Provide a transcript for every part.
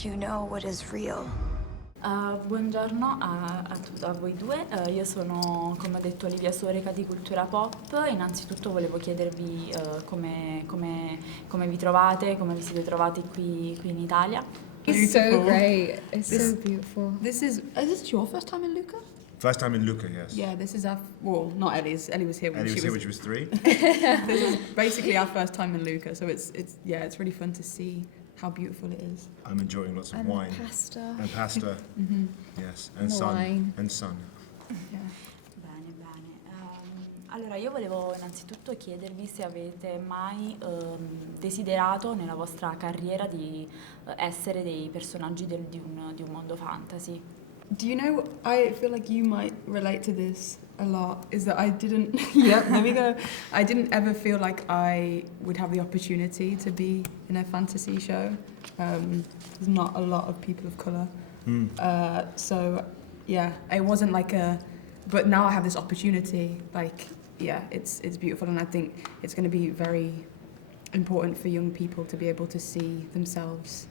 think you know what is real. Buongiorno a voi due, io sono, come ho detto, Olivia Soreca di Cultura Pop. Innanzitutto volevo chiedervi come vi trovate, come vi siete trovati qui in Italia. It's so great. It's so beautiful. Is this your first time in Lucca? First time in Lucca, yes. Yeah, this is our, well, not Ellie's. Ellie was here when Ellie she was here when she was 3. This is basically our first time in Lucca, so it's really fun to see how beautiful it is. I'm enjoying lots of And wine. pasta. And pasta. Yes. And And sun. wine. And sun. Yeah. Bene, bene. Allora io volevo innanzitutto chiedervi se avete mai desiderato nella vostra carriera di essere dei personaggi di un mondo fantasy. Do you know, I feel like you might relate to this a lot, is that I didn't, yeah, there we go. I didn't ever feel like I would have the opportunity to be in a fantasy show. There's not a lot of people of colour. So, yeah, it wasn't like but now I have this opportunity, like, yeah, it's beautiful, and I think it's going to be very important for young people to be able to see themselves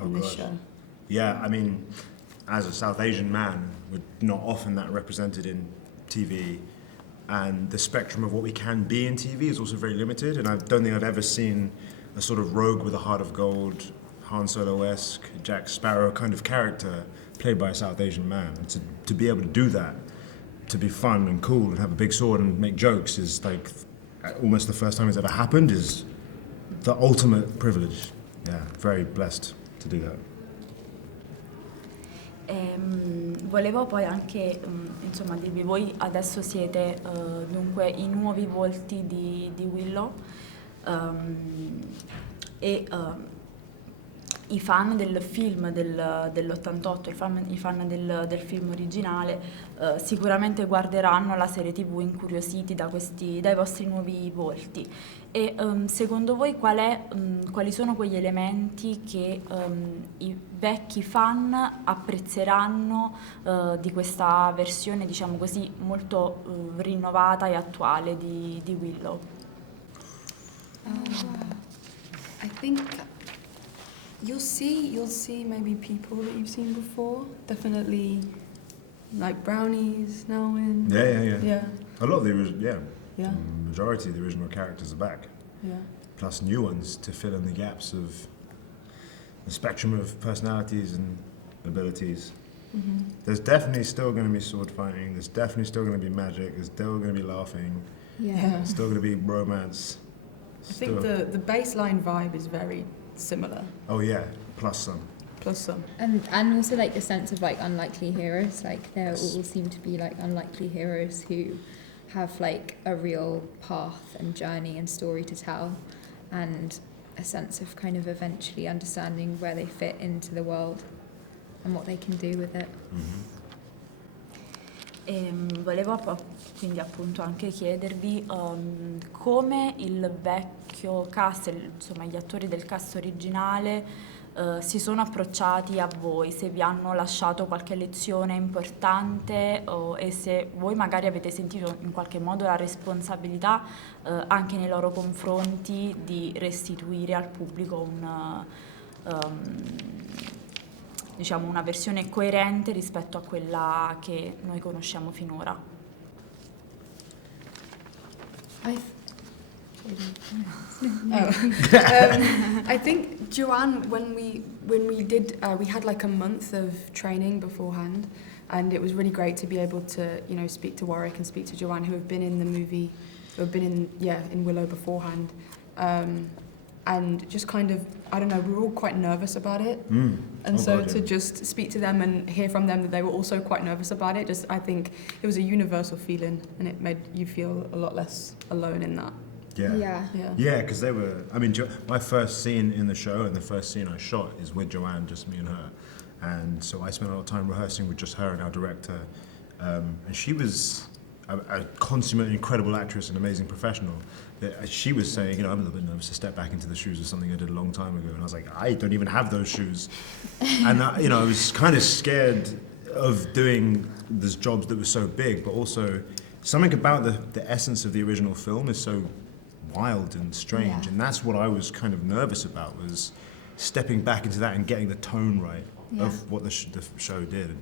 in this show. Yeah, I mean, as a South Asian man, we're not often that represented in TV, and the spectrum of what we can be in TV is also very limited, and I don't think I've ever seen a sort of rogue with a heart of gold, Han Solo-esque, Jack Sparrow kind of character played by a South Asian man. To be able to do that, to be fun and cool and have a big sword and make jokes is like almost the first time it's ever happened, is the ultimate privilege. Yeah, very blessed to do that. Volevo poi anche insomma dirvi, voi adesso siete dunque i nuovi volti di Willow, e i fan del film dell'88, i fan del film originale sicuramente guarderanno la serie TV incuriositi dai vostri nuovi volti. E secondo voi quali sono quegli elementi che i vecchi fan apprezzeranno di questa versione, diciamo così, molto rinnovata e attuale di Willow? I think you'll see maybe people that you've seen before. Definitely, like brownies now in. Yeah. A lot of the original, Yeah. The majority of the original characters are back. Yeah. Plus new ones to fill in the gaps of the spectrum of personalities and abilities. There's definitely still going to be sword fighting. There's definitely still going to be magic. There's still going to be laughing. Yeah. There's still going to be romance. I think the baseline vibe is very similar. Oh yeah, plus some. And also like the sense of like unlikely heroes, like there all seem to be like unlikely heroes who have like a real path and journey and story to tell, and a sense of kind of eventually understanding where they fit into the world and what they can do with it. Volevo quindi appunto anche chiedervi come il vecchio cast, insomma gli attori del cast originale si sono approcciati a voi, se vi hanno lasciato qualche lezione importante e se voi magari avete sentito in qualche modo la responsabilità anche nei loro confronti di restituire al pubblico diciamo una versione coerente rispetto a quella che noi conosciamo finora. I think Joanne, when we did, we had like a month of training beforehand, and it was really great to be able to, you know, speak to Warwick and speak to Joanne, who have been in the movie, who have been in Willow beforehand, and just kind of, I don't know, we were all quite nervous about it, and to just speak to them and hear from them that they were also quite nervous about it, just I think it was a universal feeling, and it made you feel a lot less alone in that. Yeah, because they were, I mean, my first scene in the show and the first scene I shot is with Joanne, just me and her. And so I spent a lot of time rehearsing with just her and our director. And she was a consummate, incredible actress and amazing professional. She was saying, you know, I'm a little bit nervous to step back into the shoes of something I did a long time ago. And I was like, I don't even have those shoes. And, you know, I was kind of scared of doing these jobs that were so big, but also something about the essence of the original film is so wild and strange, and that's what I was kind of nervous about, was stepping back into that and getting the tone right Yeah. of what the show did. And,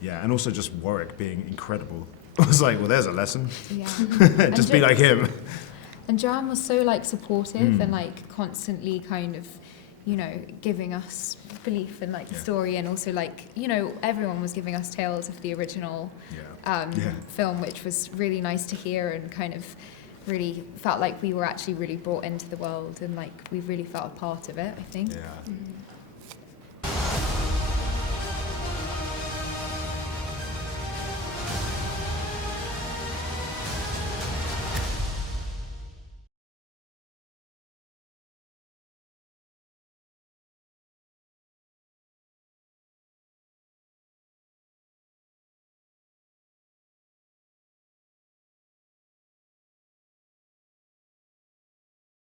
yeah, and also just Warwick being incredible. I was like, well, there's a lesson. Yeah. Just be like him. And Joanne was so like supportive and like constantly kind of, you know, giving us belief in like the story, and also like, you know, everyone was giving us tales of the original film, which was really nice to hear, and kind of really felt like we were actually really brought into the world, and like we really felt a part of it, I think. Yeah.